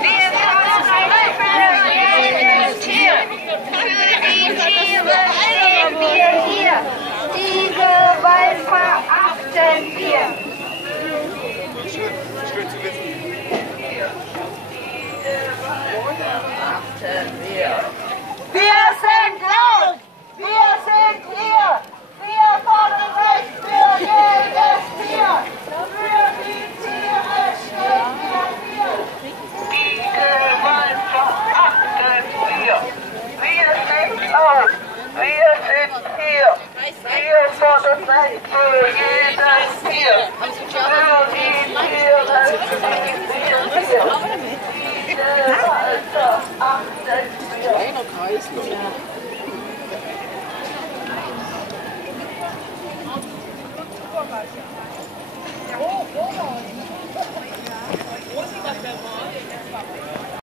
Wir fordern ein Tier. Für die Tiere stehen wir hier. Die Gewalt verachten wir. Schön zu wissen. Wir sind laut, wir sind hier, wir fordern Recht für jedes Tier. Für die Tiere stehen wir hier. Die Gewalt verachten wir. Wir sind laut, wir sind hier. Wir fordern Recht für jedes Tier. Für die Tiere stehen wir hier. Die Gewalt verachten wir. Kleiner Kreislauf.